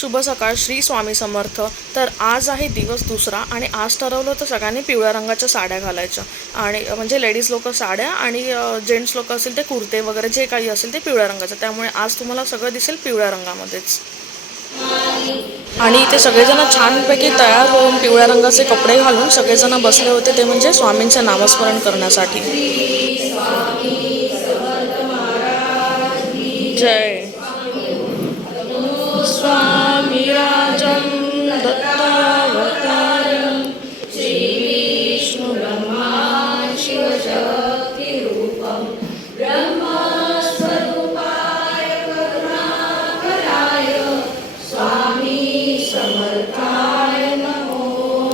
शुभ सकाळ, श्री स्वामी समर्थ. तर आज आहे दिवस दुसरा आणि आज ठरवलं तर सगळ्यांनी पिवळ्या रंगाच्या साड्या घालायच्या. आणि म्हणजे लेडीज लोक साड्या आणि जेंट्स लोक असेल ते कुर्ते वगैरे जे काही असेल ते पिवळ्या रंगाचं. त्यामुळे आज तुम्हाला सगळं दिसेल पिवळ्या रंगामध्येच. आणि इथे सगळेजण छानपैकी तयार होऊन पिवळ्या रंगाचे कपडे घालून सगळेजण बसले होते, ते म्हणजे स्वामींचे नामस्मरण करण्यासाठी. जय स्वामी राजं दत्तावतारं श्री विष्णु ब्रह्मा शिवशक्तिरूपं ब्रह्मस्वरूपाय करुणाकराय स्वामी समर्थाय नमो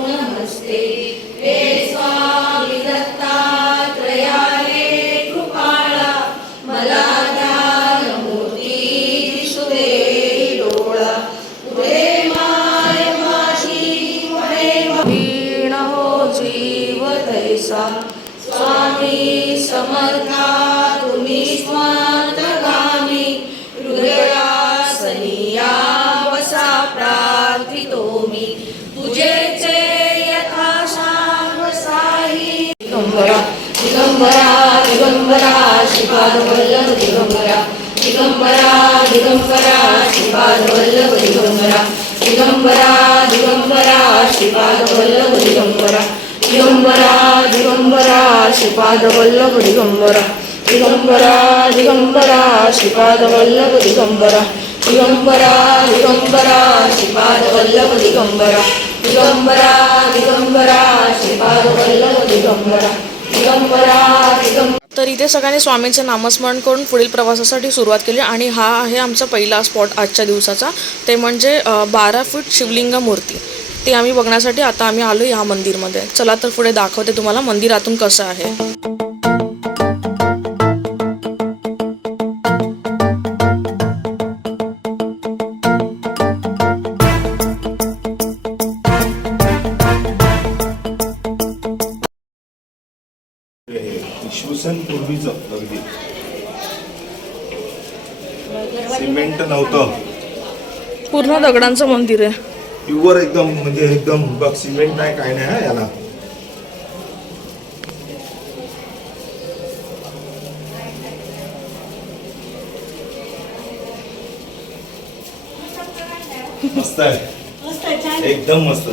नमस्ते. हे स्वामी दत्तात्रयाने कृपाळा मला स्वामी समर्था तुम्ही स्वांतगामी हृदयासनिया वसा प्रार्थितो मी तुझेचे यथाशावसाही. दिगंबरा दिगंबरा दिगंबरा श्रीपादवल्लभ दिगंबरा दिगंबरा दिगंबरा श्रीपादवल्लभ दिगंबरा दिगंबरा दिगंबरा श्रीपादवल्लभ दिगंबरा दिगंबरा दिगंबरा श्रीपादवल्लभ दिगंबरा दिगंबरा दिगंबरा श्रीपादवल्लभ दिगंबरा दिगंबरा दिगंबरा श्रीपादवल्लभ दिगंबरा दिगंबरा दिगंबरा श्रीपादवल्लभ दिगंबरा दिगंबरा दिगंबरा. तर इथे सगळ्यांनी स्वामींचे नामस्मरण करून पुढील प्रवासासाठी सुरुवात केली. आणि हा आहे आमचा पहिला स्पॉट आजच्या दिवसाचा, ते म्हणजे 12 फूट शिवलिंग मूर्ती. ते आम्ही बघण्यासाठी आता आम्ही आलो या मंदिरमध्ये. चला तर पुढे दाखवते तुम्हाला मंदिरातून कसं आहे. इसवी पूर्वीचं अगदी सिमेंट नव्हतं, पूर्ण दगडांचं मंदिर आहे. प्युअर एकदम, म्हणजे एकदम बघ, सिमेंट नाही काय नाही याला. मस्त आहे, एकदम मस्त.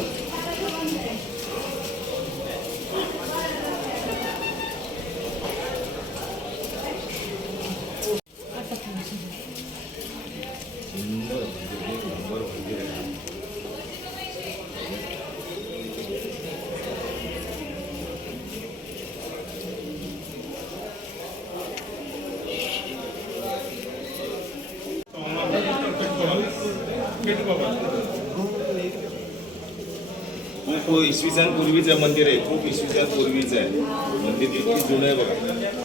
खूप इसवी सन पूर्वीचं मंदिर आहे, खूप इसवी सन पूर्वीचं आहे मंदिर, किती जुनं आहे बघा.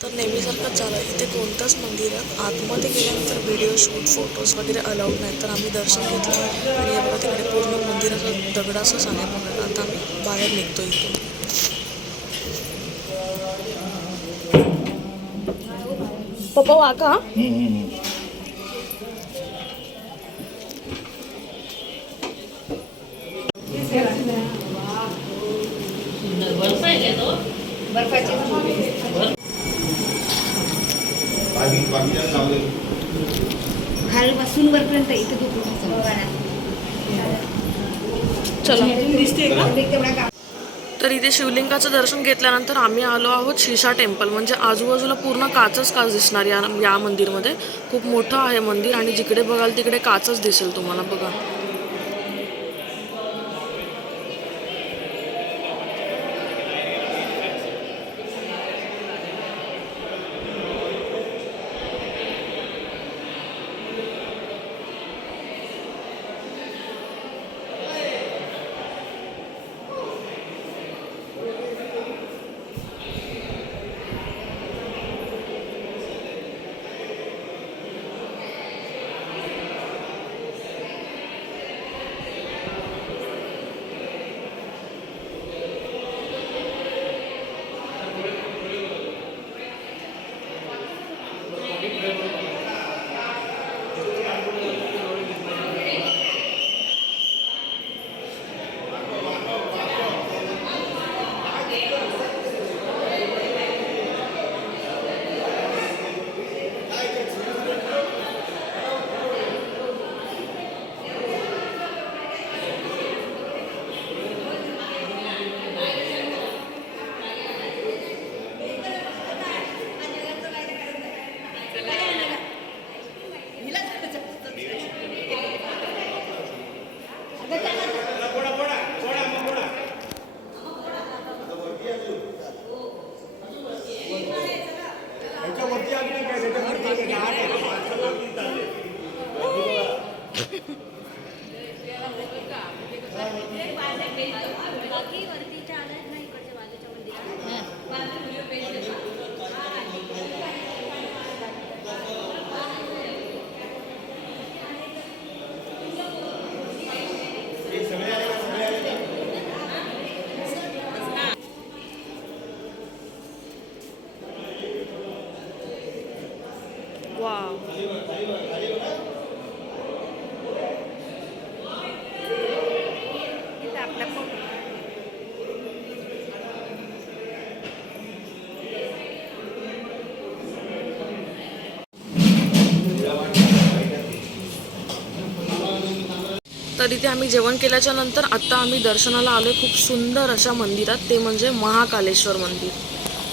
तर नेहमीसारखंच झालं, इथे कोणतंच मंदिरात आतमध्ये गेल्यानंतर व्हिडिओ शूट फोटोज वगैरे अलाउड नाही. तर आम्ही दर्शन घेतलं आणि हे बघा तिकडे पूर्ण मंदिराचं दगडाचंच आहे बघा. आता आम्ही बाहेर निघतो इथून. पप्पा वाका खालपासून वरपर्यंत इथे चला. तर इथे शिवलिंगाचं दर्शन घेतल्यानंतर आम्ही आलो आहोत शीशा टेम्पल. म्हणजे आजूबाजूला पूर्ण काचच काच दिसणार या मंदिरमध्ये. खूप मोठं आहे मंदिर आणि जिकडे बघाल तिकडे काचच दिसेल तुम्हाला बघा. बाकी वरतीच्या आल्यात ना इकडच्या बाजूच्या मंदिरात. वाव. इथं आपला फोटो. तर इथे आम्ही जेवण केल्याच्या नंतर आता आम्ही दर्शनाला आलोय खूप सुंदर अशा मंदिरात, ते म्हणजे महाकालेश्वर मंदिर.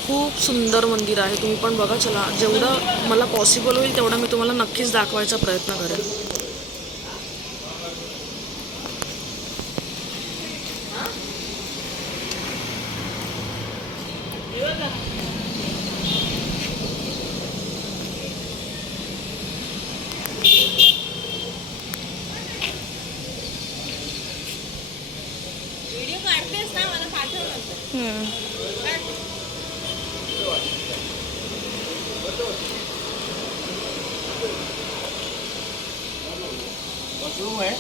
खूप सुंदर मंदिर आहे, तुम्ही पण बघा. चला, जेवढं मला पॉसिबल होईल तेवढं मी तुम्हाला नक्कीच दाखवायचा प्रयत्न करेन. व्हिडिओ काढतेस ना, मला पाठव नंतर. मशरूम है.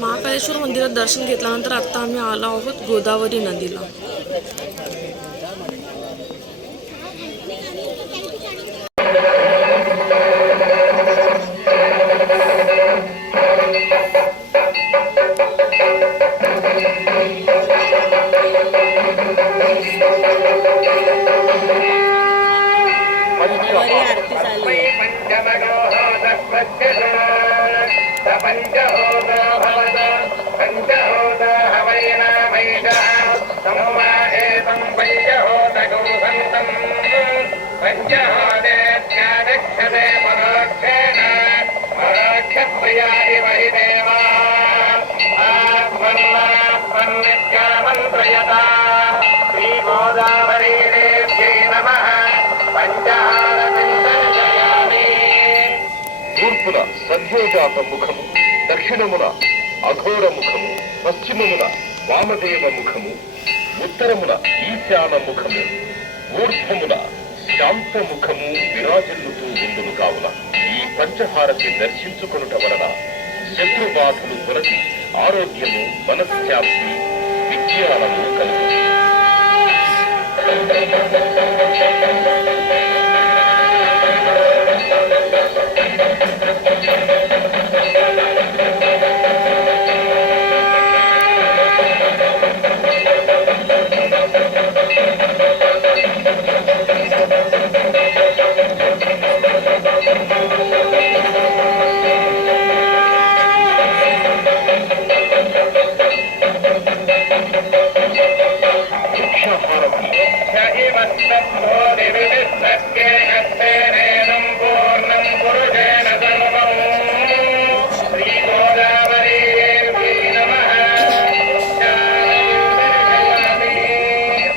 महाकालेश्वर मंदिरात दर्शन घेतल्यानंतर आता आम्ही आलो आहोत गोदावरी नदीला. తూర్పున సద్యోజాత ముఖము, దక్షిణమున అఘోర ముఖము, పశ్చిమమున వామదేవ ముఖము, ఉత్తరమున ఈశాన ముఖము, ఊర్ధ్వమున శాంత ముఖము విరాజిల్లుతూ ఉండును కావున ఈ పంచహారతి దర్శించుకొనుట వలన శత్రుబాధలు తొలగి ఆరోగ్యము, మనశ్శాంతి, విజ్ఞానము కలుగు.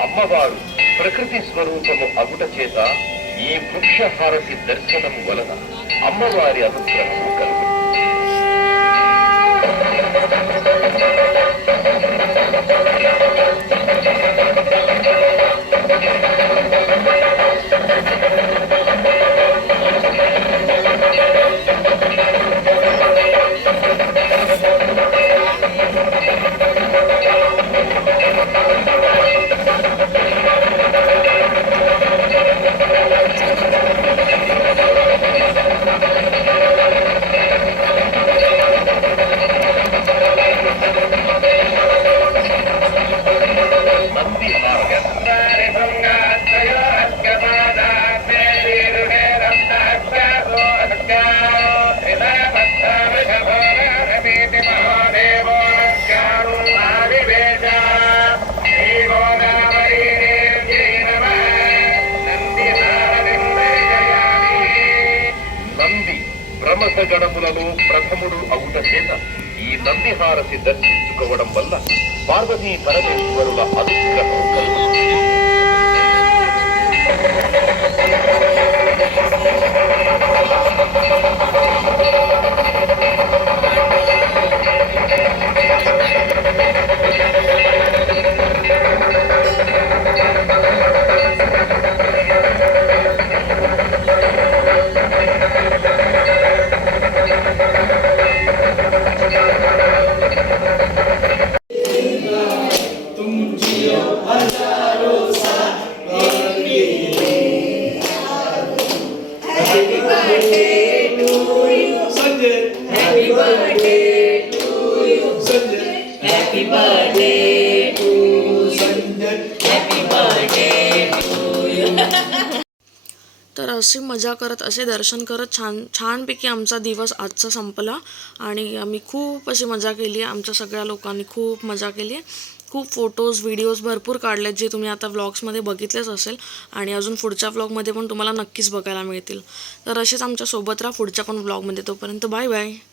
అమ్మవారు ప్రకృతి స్వరూపము అగుట చేత ఈ వృక్షహారసి దర్శనము వలన అమ్మవారి అనుగ్రహము కలుగు. గణములలో ప్రథముడు అవుట చేత ఈ నందిహారతి దర్శించుకోవడం వల్ల పార్వతీ పరమేశ్వరుల అనుగ్రహం కలుగుతుంది. तर अशी मजा करत असे दर्शन करत छानपैकी आमचा दिवस आजचा संपला आणि आम्ही खूप अशी मजा केली आहे. आमच्या सगळ्या लोकांनी खूप मजा केली आहे. खूप फोटोज व्हिडिओज भरपूर काढलेत जे तुम्ही आता व्लॉग्समध्ये बघितलेच असेल आणि अजून पुढच्या व्लॉगमध्ये पण तुम्हाला नक्कीच बघायला मिळतील. तर असेच आमच्या सोबत राहा पुढच्या पण व्लॉगमध्ये. तोपर्यंत बाय बाय.